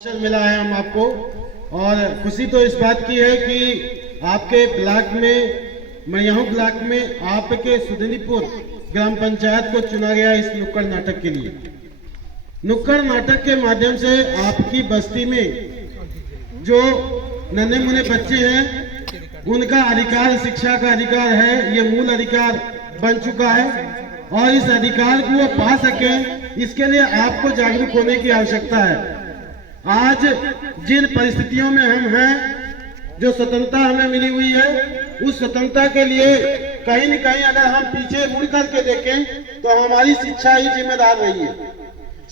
अवसर मिला है हम आपको, और खुशी तो इस बात की है कि आपके ब्लॉक में, मरियाहू ब्लॉक में आपके सुधनीपुर ग्राम पंचायत को चुना गया इस नुक्कड़ नाटक के लिए। नुक्कड़ नाटक के माध्यम से आपकी बस्ती में जो नन्हे मुन्ने बच्चे हैं उनका अधिकार, शिक्षा का अधिकार है, ये मूल अधिकार बन चुका है और इस अधिकार को वो पा सके इसके लिए आपको जागरूक होने की आवश्यकता है। आज जिन परिस्थितियों में हम हैं, जो स्वतंत्रता हमें मिली हुई है, उस स्वतंत्रता के लिए कहीं न कहीं अगर हम पीछे मुड़ करके देखें तो हमारी शिक्षा ही जिम्मेदार रही है।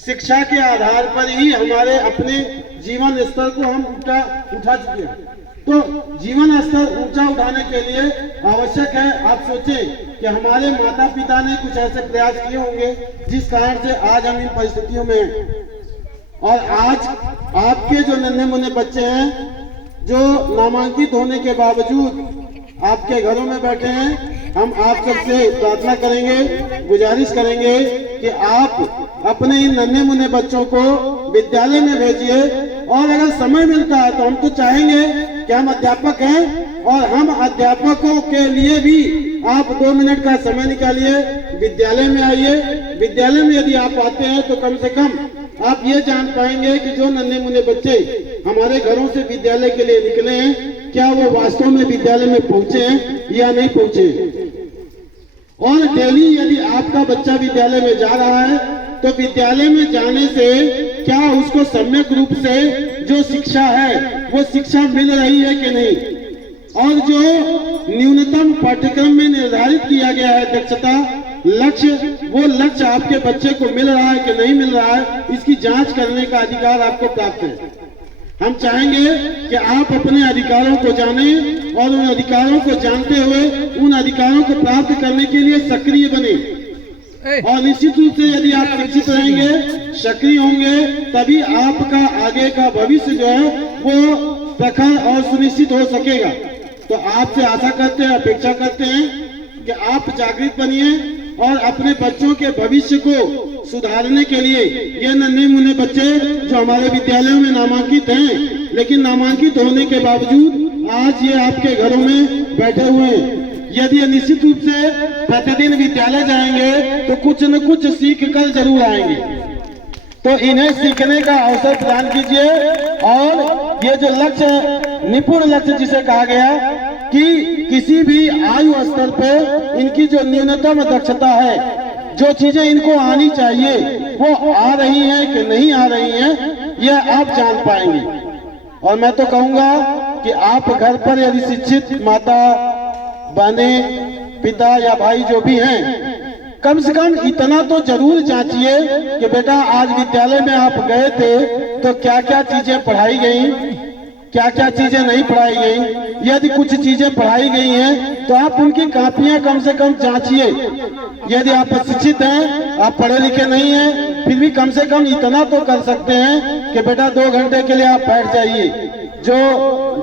शिक्षा के आधार पर ही हमारे अपने जीवन स्तर को हम उठा चुके हैं। तो जीवन स्तर ऊंचा उठाने के लिए आवश्यक है, आप सोचें कि हमारे माता पिता ने कुछ ऐसे प्रयास किए होंगे जिस कारण से आज हम इन परिस्थितियों में हैं। और आज आपके जो नन्हे मुन्ने बच्चे हैं जो नामांकित होने के बावजूद आपके घरों में बैठे हैं, हम आप सबसे प्रार्थना करेंगे, गुजारिश करेंगे कि आप अपने इन नन्हे मुन्ने बच्चों को विद्यालय में भेजिए। और अगर समय मिलता है तो हम तो चाहेंगे कि हम अध्यापक हैं और हम अध्यापकों के लिए भी आप 2 मिनट का समय निकालिए, विद्यालय में आइए। विद्यालय में यदि आप आते हैं तो कम से कम आप ये जान पाएंगे कि जो नन्हे मुन्ने बच्चे हमारे घरों से विद्यालय के लिए निकले हैं, क्या वो वास्तव में विद्यालय में पहुंचे हैं या नहीं पहुंचे। और डेली यदि आपका बच्चा विद्यालय में जा रहा है तो विद्यालय में जाने से क्या उसको सम्यक रूप से जो शिक्षा है वो शिक्षा मिल रही है कि नहीं, और जो न्यूनतम पाठ्यक्रम में निर्धारित किया गया है दक्षता लक्ष्य, वो लक्ष्य आपके बच्चे को मिल रहा है कि नहीं मिल रहा है, इसकी जांच करने का अधिकार आपको प्राप्त है। हम चाहेंगे कि आप अपने अधिकारों को जानें और उन अधिकारों को जानते हुए उन अधिकारों को प्राप्त करने के लिए सक्रिय बने। और निश्चित रूप से यदि आप शिक्षित रहेंगे, सक्रिय होंगे, तभी आपका आगे का भविष्य जो है वो प्रखर और सुनिश्चित हो सकेगा। तो आपसे आशा करते हैं, अपेक्षा करते हैं कि आप जागृत बनिए और अपने बच्चों के भविष्य को सुधारने के लिए ये नन्हे मुन्ने बच्चे जो हमारे विद्यालयों में नामांकित हैं, लेकिन नामांकित होने के बावजूद आज ये आपके घरों में बैठे हुए हैं, यदि निश्चित रूप से प्रतिदिन विद्यालय जाएंगे तो कुछ न कुछ सीख कर जरूर आएंगे। तो इन्हें सीखने का अवसर प्रदान कीजिए। और ये जो लक्ष्य, निपुण लक्ष्य जिसे कहा गया कि किसी भी आयु स्तर पे इनकी जो न्यूनतम दक्षता है, जो चीजें इनको आनी चाहिए वो आ रही हैं कि नहीं आ रही हैं, यह आप जान पाएंगे। और मैं तो कहूंगा कि आप घर पर यदि शिक्षित माता, बहनें, पिता या भाई जो भी हैं, कम से कम इतना तो जरूर जांचिए कि बेटा आज विद्यालय में आप गए थे तो क्या क्या चीजें पढ़ाई गई, क्या क्या चीजें नहीं पढ़ाई गई। यदि कुछ चीजें पढ़ाई गई हैं तो आप उनकी कॉपियां कम से कम जांचिए। यदि आप शिक्षित हैं, आप पढ़े लिखे नहीं हैं, फिर भी कम से कम इतना तो कर सकते हैं कि बेटा 2 घंटे के लिए आप बैठ जाइए, जो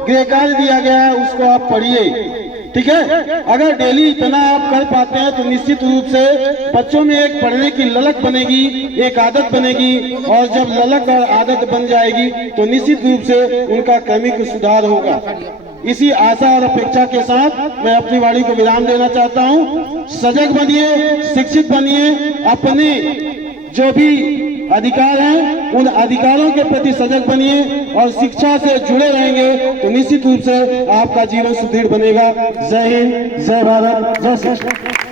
गृह कार्य दिया गया है उसको आप पढ़िए, ठीक है। अगर डेली इतना आप कर पाते हैं तो निश्चित रूप से बच्चों में एक पढ़ने की ललक बनेगी, एक आदत बनेगी, और जब ललक और आदत बन जाएगी तो निश्चित रूप से उनका क्रमिक सुधार होगा। इसी आशा और अपेक्षा के साथ मैं अपनी वाणी को विराम देना चाहता हूँ। सजग बनिए, शिक्षित बनिए, अपने जो भी अधिकार हैं उन अधिकारों के प्रति सजग बनिए और शिक्षा से जुड़े रहेंगे तो निश्चित रूप से आपका जीवन सुदृढ़ बनेगा। जय हिंद, जय भारत, जय श्री कृष्ण।